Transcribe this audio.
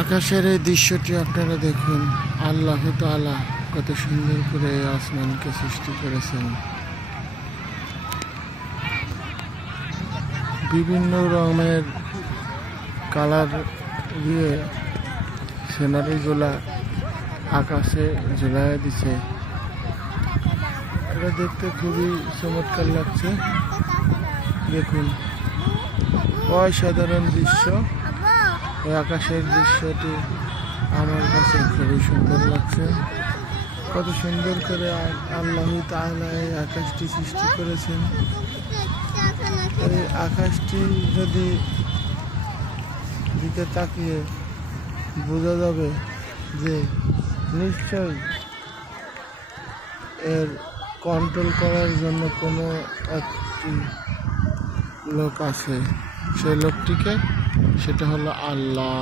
আকাশের এই দৃশ্যটি আপনারা দেখুন। আল্লাহ তাআলা কত সুন্দর করে আসমানকে সৃষ্টি করেছেন। বিভিন্ন রঙের কালার দিয়ে সিনারিগুলা আকাশে ঝুলাইয়া দিছে। এটা দেখতে খুবই চমৎকার লাগছে। দেখুন, অসাধারণ দৃশ্য। এই আকাশের দৃশ্যটি আমার কাছে খুবই সুন্দর লাগছে। কত সুন্দর করে আল্লাহ তাআলা এই আকাশটি সৃষ্টি করেছেন। এই আকাশটি যদি দিকে তাকিয়ে বোঝা যাবে যে নিশ্চয়ই এর কন্ট্রোল করার জন্য কোনো একটি লোক আছে। সেই লোকটিকে সেটা হলো আল্লাহ।